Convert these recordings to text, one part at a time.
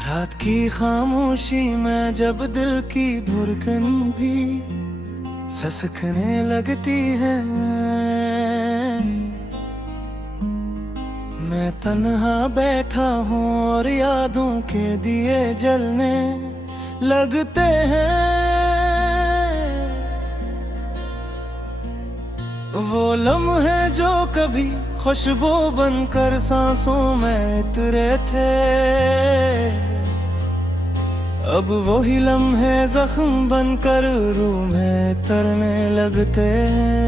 रात की खामोशी में जब दिल की धड़कन भी ससकने लगती है, मैं तन्हा बैठा हूँ और यादों के दिए जलने लगते हैं। वो लम्हे जो कभी खुशबू बनकर सांसों में उतरे थे, अब वही लम्हे जख्म बनकर रूह में तरने लगते हैं।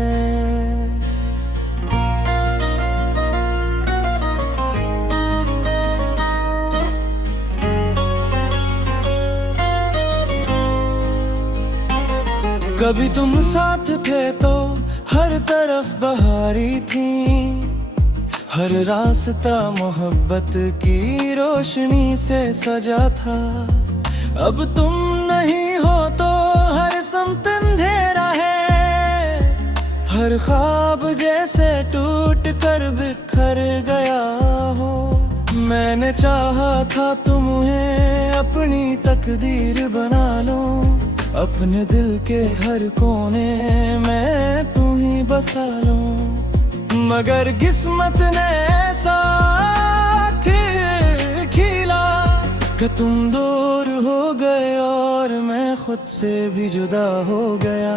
कभी तुम साथ थे तो हर तरफ बहारी थी, हर रास्ता मोहब्बत की रोशनी से सजा था। अब तुम नहीं हो तो हर समत अंधेरा है, हर ख्वाब जैसे टूट कर बिखर गया हो। मैंने चाहा था तुम्हें अपनी तकदीर बना लो, अपने दिल के हर कोने में तू ही बसा लो, मगर किस्मत ने ऐसा खिला कि तुम दूर हो गए और मैं खुद से भी जुदा हो गया।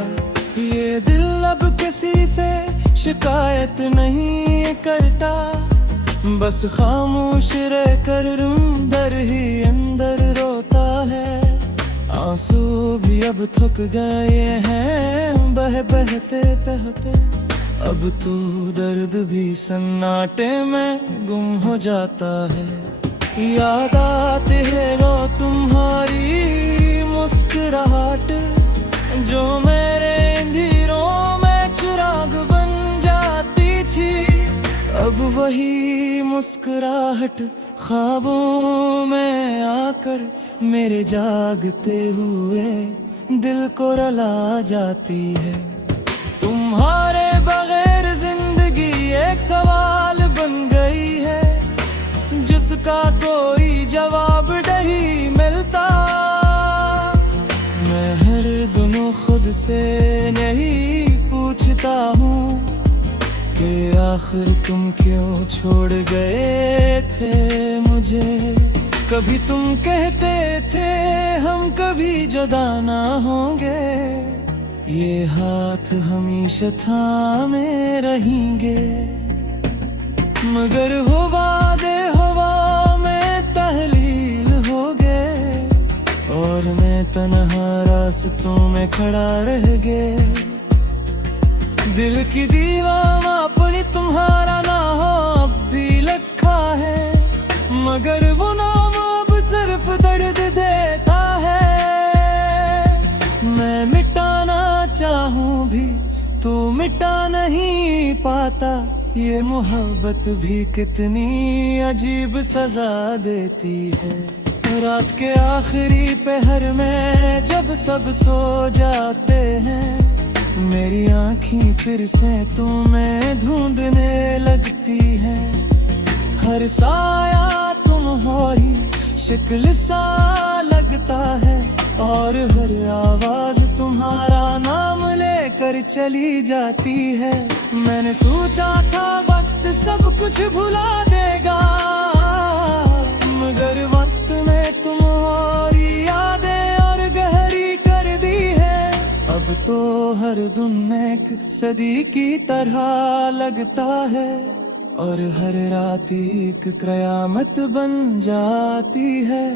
ये दिल अब किसी से शिकायत नहीं करता, बस खामोश रहकर अंदर ही अंदर रोता है। आंसू भी अब थक गए हैं बह बहते बहते, अब तो दर्द भी सन्नाटे में गुम हो जाता है। याद आते हैं रो तुम्हारी मुस्कुराहट, जो मेरे अंधेरों में चिराग बन जाती थी। अब वही मुस्कुराहट ख्वाबों में आकर मेरे जागते हुए दिल को रुला जाती है। तुम्हारे बगैर जिंदगी एक सवाल बन गई है, जिसका कोई जवाब नहीं मिलता। मैं हर दिन खुद से नहीं पूछता हूँ कि आखिर तुम क्यों छोड़ गए थे मुझे। कभी तुम कहते थे हम कभी जुदा ना होंगे, ये हाथ हमेशा थामे रहेंगे, मगर वो वादे हवा में तहलील हो गए और मैं तन्हा रास्तों में खड़ा रह गया। दिल की दीवार अपनी तुम्हारा नाम अब भी लिखा है, मगर वो नाम अब सिर्फ दर्द देता है। मैं मिटाना चाहूं भी तू मिटा नहीं पाता, ये मोहब्बत भी कितनी अजीब सजा देती है। रात के आखिरी पहर में जब सब सो जाते हैं, मेरी आँखें फिर से तुम्हें ढूंढने लगती है। हर साया तुम्हारी शक्ल सा लगता है और हर आवाज तुम्हारा नाम लेकर चली जाती है। मैंने सोचा था वक्त सब कुछ भुला देगा, मगर वक्त में तुम्हारी यादें और गहरी कर दी है। अब तो हर दिन एक सदी की तरह लगता है और हर रात एक कयामत बन जाती है।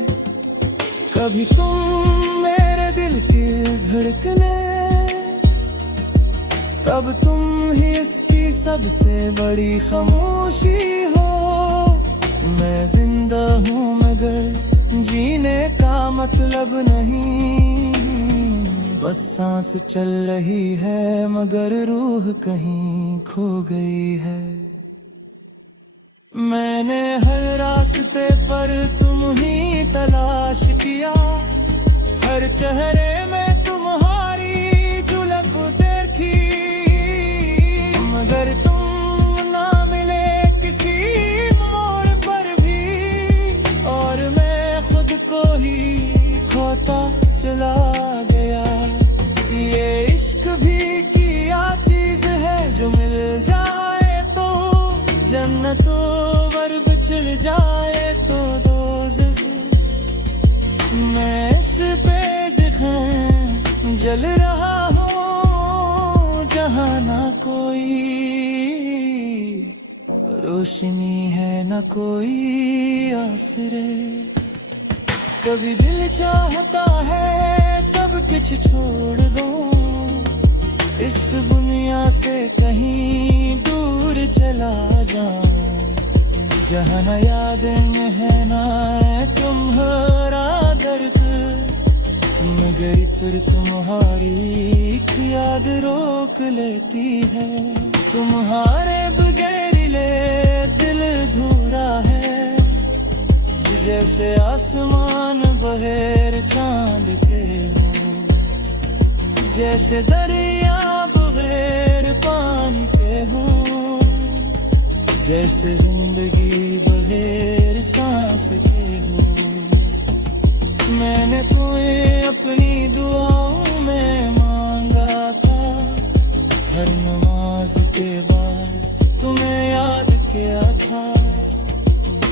कभी तुम मेरे दिल की धड़कने, कब तुम ही इसकी सबसे बड़ी खामोशी हो। मैं जिंदा हूँ मगर जीने का मतलब नहीं, बस सांस चल रही है मगर रूह कहीं खो गई है। मैंने हर रास्ते पर तुम ही तलाश किया, हर चेहरे में तुम्हारी झलक देखी, मगर तुम ना मिले किसी मोड़ पर भी और मैं खुद को मैं इस तेज ख़ैम जल रहा हूँ जहाँ ना कोई रोशनी है न कोई आसरे। कभी दिल चाहता है सब कुछ छोड़ दूं, इस दुनिया से कहीं दूर चला जाऊं, जहाँ न यादें है ना तुम्हारा दर्द, मगर पर तुम्हारी एक याद रोक लेती है। तुम्हारे बगैर ले दिल अधूरा है, जैसे आसमान बगैर चांद के हो, जैसे दरिया बगैर पानी के हो, जैसे जिंदगी बगैर सांस के हो। मैंने तुम्हें अपनी दुआओं में मांगा था, हर नमाज के बाद तुम्हें याद किया था,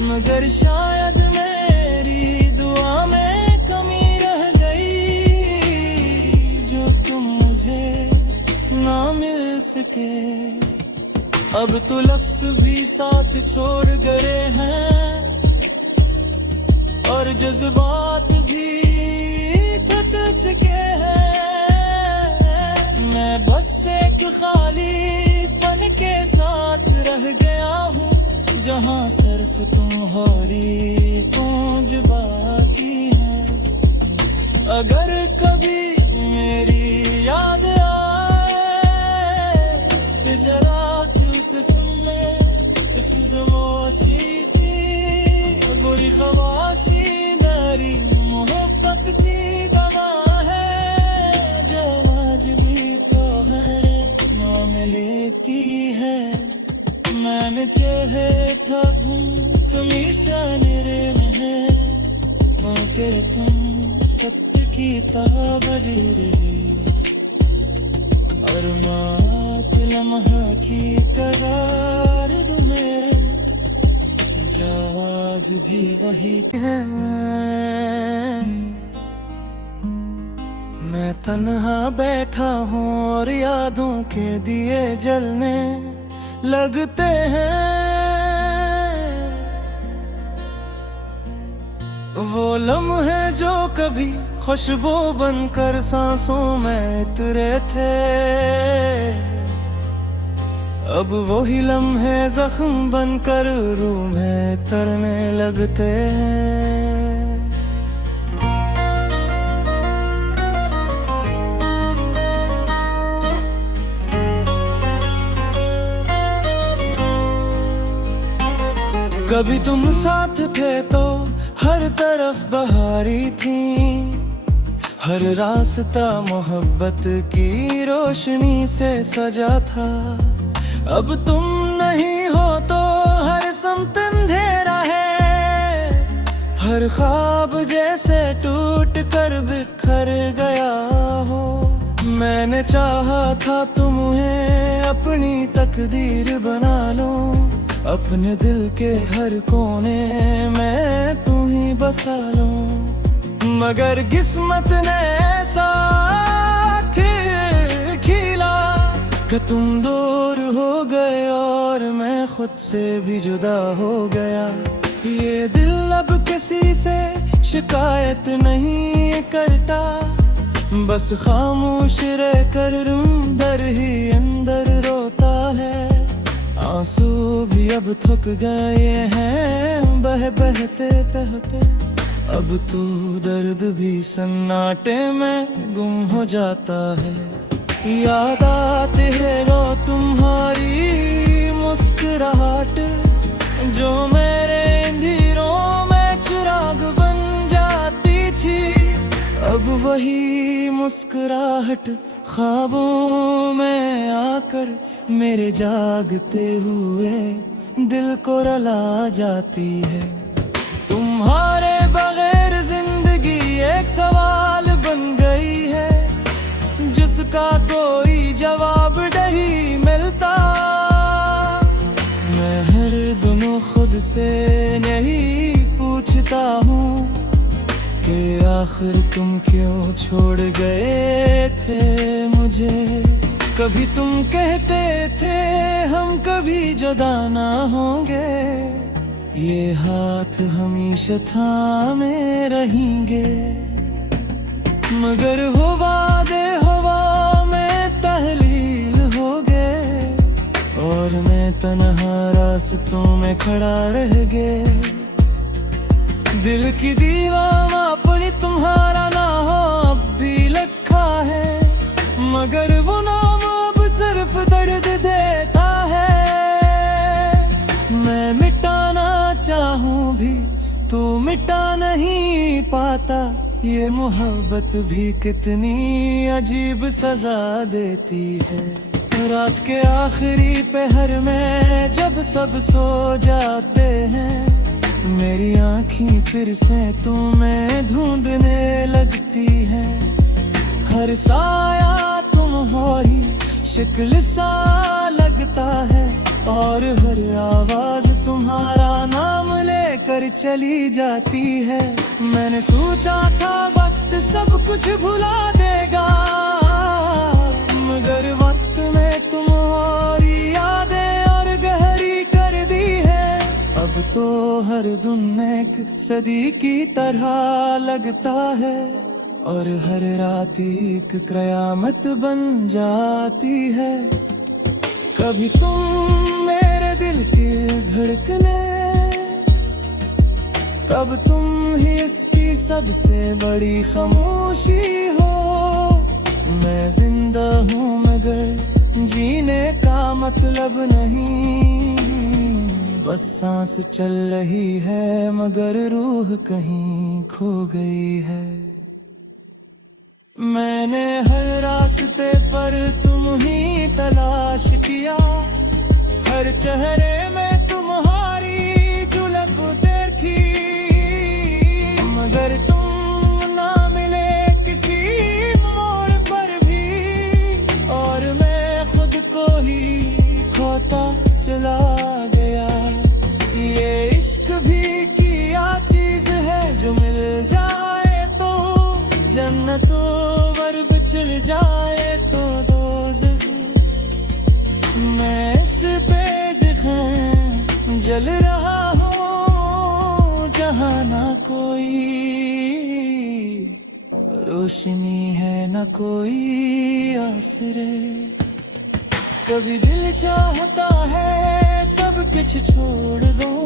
मगर शायद मेरी दुआ में कमी रह गई, जो तुम मुझे ना मिल सके। अब तो लफ्ज़ भी साथ छोड़ गए हैं और जज्बात भी थक चुके हैं। मैं बस एक खाली पन के साथ रह गया हूँ, जहाँ सिर्फ तुम्हारी गूंज बाकी है। अगर कभी मेरी याद आए जरा दिल से सुन ले, खामोशी थी बुरी ख्वाशी मेरी मोहब्बत की गवा है, जो आज भी तो है नाम लेती है। मैंने चाहे था तुम ईशाने में है, तेरे तुम कब की ताबजरे और मात लम्हा की तगार तुम्हें, जो आज भी वही है। मैं तन्हा बैठा हूँ और यादों के दिए जलने लगते हैं, वो लम्हे जो कभी खुशबू बनकर सांसों में उतरे थे, अब वही लम्हे जख्म बनकर रूह में तरने लगते हैं। कभी तुम साथ थे तो हर तरफ बहारी थी, हर रास्ता मोहब्बत की रोशनी से सजा था। अब तुम नहीं हो तो हर समत अंधेरा है, हर ख्वाब जैसे टूट कर बिखर गया हो। मैंने चाहा था तुम्हें अपनी तकदीर बना लो, अपने दिल के हर कोने में तू ही बसा लो, मगर किस्मत ने ऐसा खिला कि तुम दूर हो गए और मैं खुद से भी जुदा हो गया। ये दिल अब किसी से शिकायत नहीं करता, बस खामोश रह कर अंदर ही अंदर रोता है। आंसू भी अब थक गए हैं बह बहते बहते, अब तो दर्द भी सन्नाटे में गुम हो जाता है। याद आते हैं रो तुम्हारी मुस्कुराहट, जो मेरे अंधेरों में चिराग बन जाती थी। अब वही मुस्कुराहट ख्वाबों में आकर मेरे जागते हुए दिल को रुला जाती है। तुम्हारे बगैर जिंदगी एक सवाल बन गई है, जिसका कोई जवाब नहीं मिलता। मैं हर दिन खुद से नहीं पूछता हूँ कि आखिर तुम क्यों छोड़ गए थे मुझे। कभी तुम कहते थे हम कभी जुदा ना होंगे, ये हाथ हमेशा थामे रहेंगे। मगर वो वादे हवा में तहलील हो गए, और मैं तन्हा रास्तों में खड़ा रह गए। दिल की दीवार अपनी तुम्हारा नाम अब भी लिखा है, मगर वो नाम अब सिर्फ दर्द देता है। मैं मिटाना चाहूं भी तू मिटा नहीं पाता, ये मोहब्बत भी कितनी अजीब सजा देती है। रात के आखिरी पहर में जब सब सो जाते हैं, मेरी आँखें फिर से तुम्हें ढूंढने लगती है। हर साया तुम्हारी शक्ल सा लगता है, और हर आवाज तुम्हारा नाम लेकर चली जाती है। मैंने सोचा था वक्त सब कुछ भुला देगा, मगर वक्त में तुम्हारी यादें और गहरी कर दी है। अब तो हर दिन एक सदी की तरह लगता है, और हर रात एक कयामत बन जाती है। कभी तुम मेरे दिल की धड़कने, कब तुम ही इसकी सबसे बड़ी खामोशी हो। मैं जिंदा हूँ मगर जीने का मतलब नहीं, बस सांस चल रही है मगर रूह कहीं खो गई है। मैंने हर रास्ते पर तुम ही तलाश किया, हर चेहरे में तुम्हारी झलक देखी, मगर तुम ना मिले किसी मोड़ पर भी, और मैं खुद को ही खोता चला गया। ये इश्क भी किया चीज है जो मिल जाए तो जन्नतों वर बिछड़ जाए तो दोज़ख। मैं इस बेज़िख़ जल रहा हूँ जहाँ ना कोई रोशनी है ना कोई आसरे। कभी दिल चाहता है सब कुछ छोड़ दूं,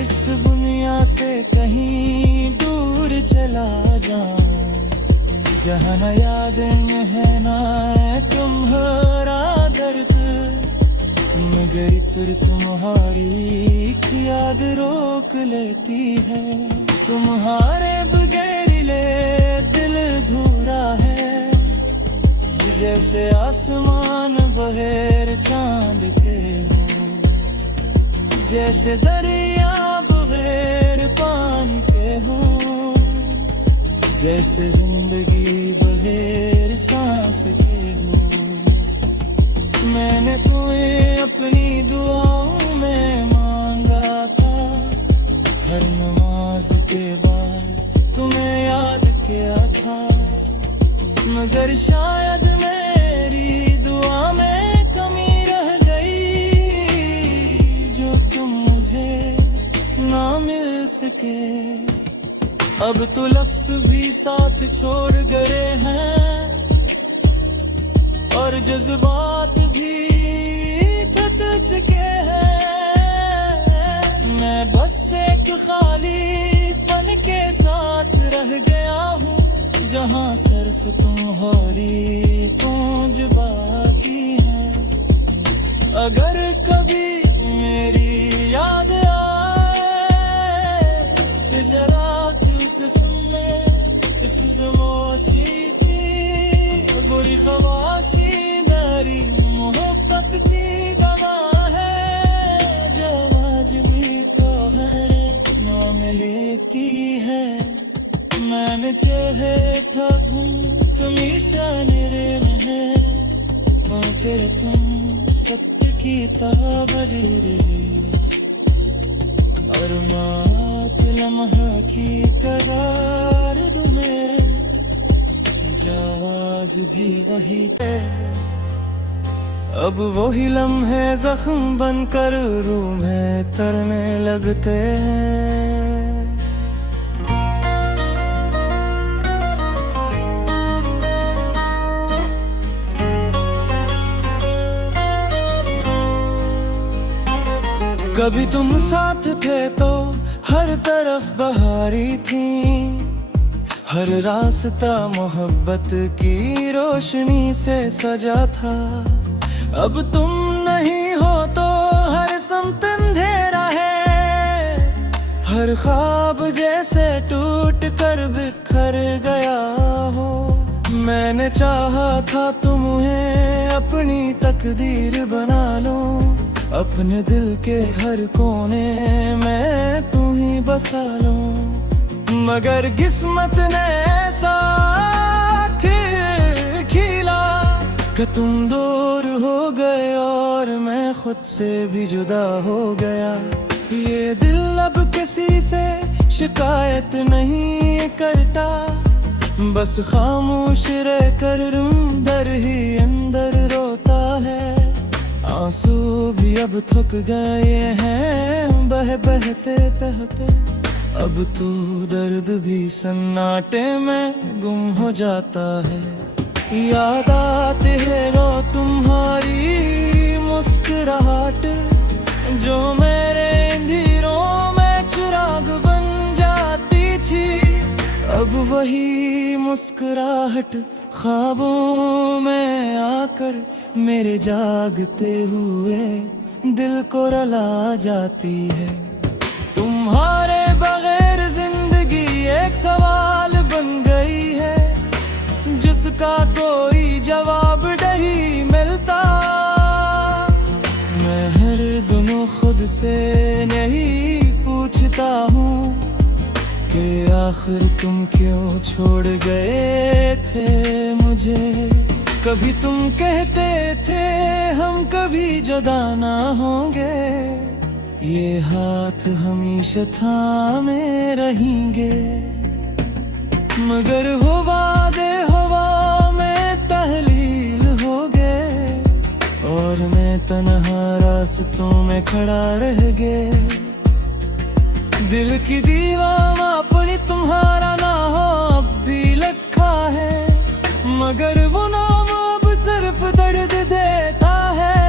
इस दुनिया से कहीं दूर चला जाऊं, जहाँ न यादें है ना तुम्हारा दर्द, मगर फिर तुम्हारी एक याद रोक लेती है। तुम्हारे बगैर ले दिल धूरा है, जैसे आसमान बगैर चांद के हो, जैसे दरिया बगैर पानी के हो, जैसे जिंदगी बगैर सांस के हो। मैंने तुम्हें अपनी दुआओं में मांगा था, हर नमाज के बाद तुम्हें याद किया था, मगर शायद मेरी दुआ में कमी रह गई, जो तुम मुझे ना मिल सके। अब तो लफ्ज़ भी साथ छोड़ गए हैं, और जज्बात भी थक चुके हैं। मैं बस एक खाली पन के साथ रह गया हूँ, जहाँ सिर्फ तुम्हारी गूंज बाकी है। अगर कभी मेरी याद आए जरा दिल से सुन ले, इस खामोशी की बुरी ख्वाहिशी मेरी मोहब्बत की गवा है, जो आज भी तो नाम लेती है। मैंने चाहे था तुम ईशाने में है, पाते तुम कब की ताबरी, और मात लम्हा की करार आज भी वही थे। अब वही लम्हे जख्म बनकर रूह में तरने लगते हैं। कभी तुम साथ थे तो हर तरफ बहारी थी, हर रास्ता मोहब्बत की रोशनी से सजा था। अब तुम नहीं हो तो हर समत अंधेरा है, हर ख्वाब जैसे टूट कर बिखर गया हो। मैंने चाहा था तुम्हें अपनी तकदीर बना लूं, अपने दिल के हर कोने में तू ही बसा लूं। मगर किस्मत ने ऐसा खिला कि तुम दूर हो गए और मैं खुद से भी जुदा हो गया। ये दिल अब किसी से शिकायत नहीं करता, बस खामोश रहकर अंदर ही अंदर रोता है। आंसू भी अब थक गए हैं बह बहते बहते, अब तो दर्द भी सन्नाटे में गुम हो जाता है। याद आते है रो तुम्हारी मुस्कुराहट, जो मेरे अंधेरों में चिराग बन जाती थी। अब वही मुस्कुराहट ख्वाबों में आकर मेरे जागते हुए दिल को रुला जाती है। तुम्हारे बगैर जिंदगी एक सवाल बन गई है, जिसका कोई जवाब नहीं मिलता। मैं हर दम खुद से नहीं पूछता हूँ कि आखिर तुम क्यों छोड़ गए थे मुझे। कभी तुम कहते थे हम कभी जुदा ना होंगे, ये हाथ हमेशा थामे रहेंगे। मगर हो वादे हवा में तहलील हो गए, और मैं तन्हा रास्तों में खड़ा रह गया। दिल की दीवार अपनी तुम्हारा ना हो अब भी लिखा है, मगर वो नाम अब सिर्फ दर्द देता है।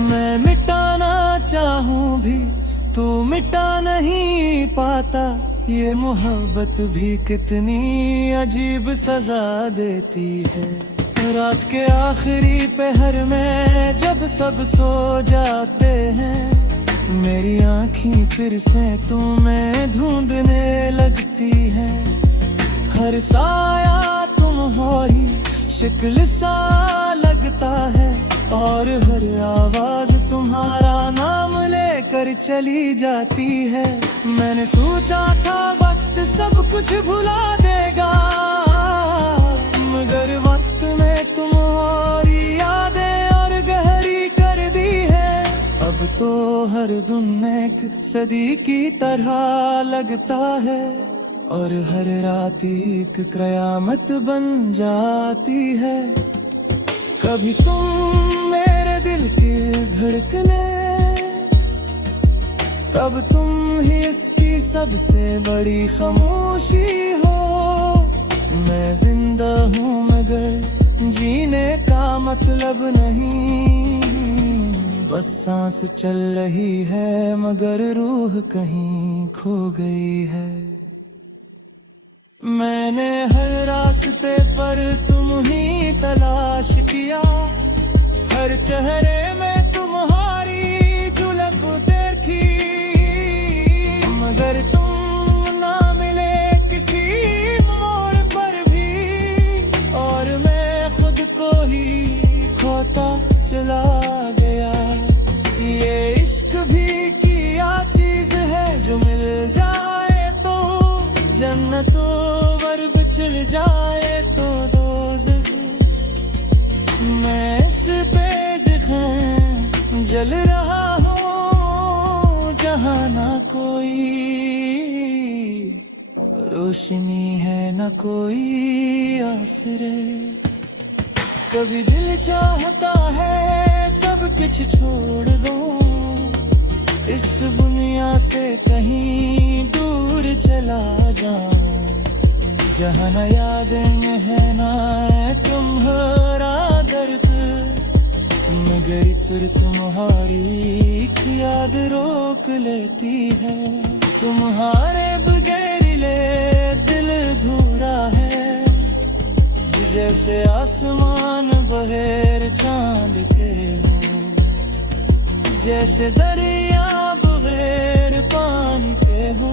मैं मिटाना चाहूं भी तू मिटा नहीं पाता, ये मोहब्बत भी कितनी अजीब सजा देती है। रात के आखिरी पहर में जब सब सो जाते हैं, मेरी आँखें फिर से तुम्हें ढूंढने लगती है। हर साया तुम्हारी शक्ल सा लगता है, और हर आवाज तुम्हारा नाम लेकर चली जाती है। मैंने सोचा था वक्त सब कुछ भुला देगा, मगर वक्त में तुम्हारी यादें और गहरी कर दी है। अब तो हर दिन एक सदी की तरह लगता है, और हर रात एक कयामत बन जाती है। कभी तुम मेरे दिल की धड़कने, कब तुम ही इसकी सबसे बड़ी खामोशी हो। मैं जिंदा हूँ मगर जीने का मतलब नहीं, बस सांस चल रही है मगर रूह कहीं खो गई है। मैंने हर रास्ते पर तुम ही तलाश किया, हर चेहरे में तुम्हारी झलक देखी, मगर तुम ना मिले किसी मोड़ पर भी, और मैं खुद को ही खोता चला गया। ये इश्क भी क्या चीज है जो मिल जाए तो जन्नतों वर बिछड़ जाए तो दोज़ख। मैं इस बेज़िख़ जल रहा हूँ जहाँ ना कोई रोशनी है न कोई आसरे। कभी दिल चाहता है सब कुछ छोड़ दूं, इस दुनिया से कहीं दूर चला जाऊं, जहाँ न यादें है ना तुम्हारा दर्द, मगर पर तुम्हारी एक याद रोक लेती है। तुम्हारे बगैर ले दिल धूरा है, जैसे आसमान बगैर चांद के हो, जैसे दरिया बगैर पानी के हो,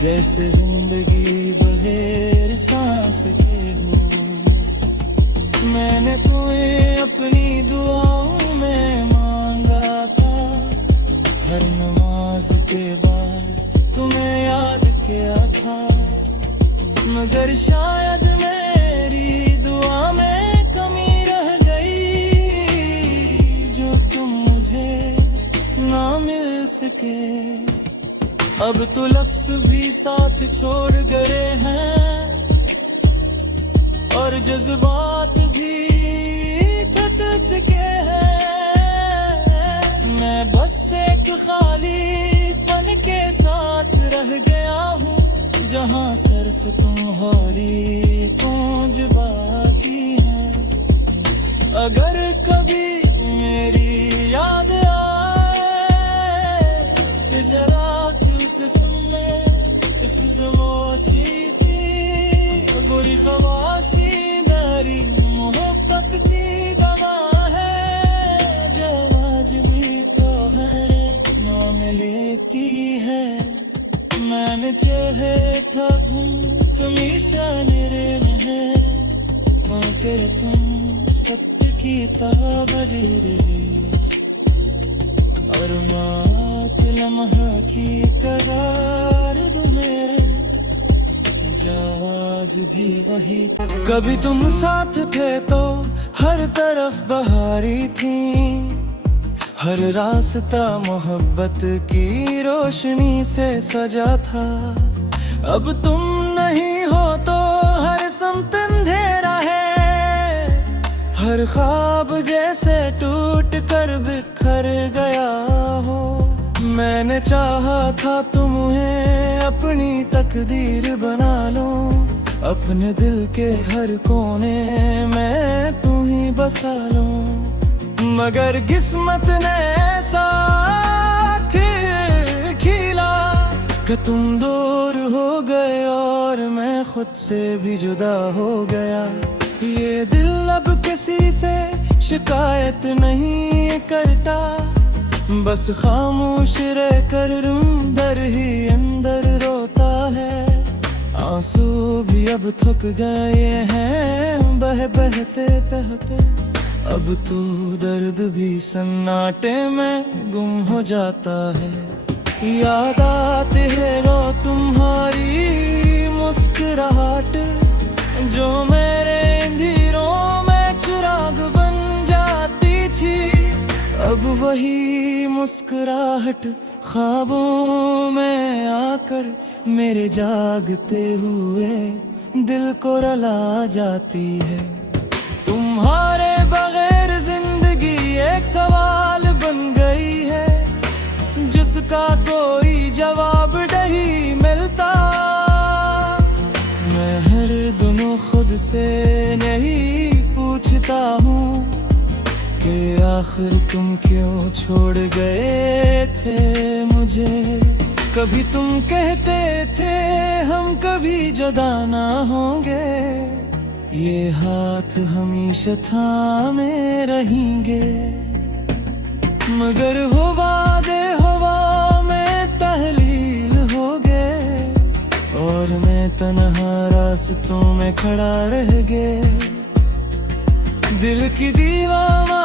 जैसे जिंदगी बगैर सांस के हो। मैंने तुम्हें अपनी दुआओं में मांगा था, हर नमाज के बाद तुम्हें याद किया था, मगर शायद मेरी दुआ में कमी रह गई, जो तुम मुझे ना मिल सके। अब तो लफ्ज़ भी साथ छोड़ गए हैं, और जज्बात भी थक चुके हैं। मैं बस एक खाली पन के साथ रह गया हूँ, जहाँ सिर्फ तुम्हारी गूंज बाकी है। अगर कभी मेरी याद आए, जरा दिल से सुन ले उस ज़माशी थी, बुरी ख्वाशी मेरी मोहब्बत की बना है, जो आज भी तो है नाम लेती है। मैंने चाहे था तुम ईशाने में है, कर तुम तख्त की ताबरे, और मात लम्हा की करार तुम्हें आज भी वही। कभी तुम साथ थे तो हर तरफ बहारी थी, हर रास्ता मोहब्बत की रोशनी से सजा था। अब तुम नहीं हो तो हर समत अंधेरा है, हर ख्वाब जैसे टूट कर बिखर गया हो। मैंने चाहा था तुम्हें अपनी तकदीर बना लूं, अपने दिल के हर कोने में तू ही बसा लूं, मगर किस्मत ने ऐसा खिला कि तुम दूर हो गए और मैं खुद से भी जुदा हो गया। ये दिल अब किसी से शिकायत नहीं करता, बस खामोश रह कर अंदर ही अंदर रोता है। आंसू भी अब थक गए हैं बह बहते बहते, अब तो दर्द भी सन्नाटे में गुम हो जाता है। याद आते हैं रो तुम्हारी मुस्कुराहट, जो मेरे अंधेरों में चिराग बन जाती थी। अब वही मुस्कुराहट ख्वाबों में आकर मेरे जागते हुए दिल को रुला जाती है। तुम्हारे बगैर जिंदगी एक सवाल बन गई है, जिसका कोई जवाब नहीं मिलता। मैं हर दम खुद से नहीं पूछता हूँ कि आखिर तुम क्यों छोड़ गए थे मुझे। कभी तुम कहते थे हम कभी जुदा ना होंगे, ये हाथ हमेशा थामे रहेंगे, मगर वो वादे हवा में तहलील हो गए, और मैं तन्हा रास्तों में खड़ा रह गया। दिल की दीवार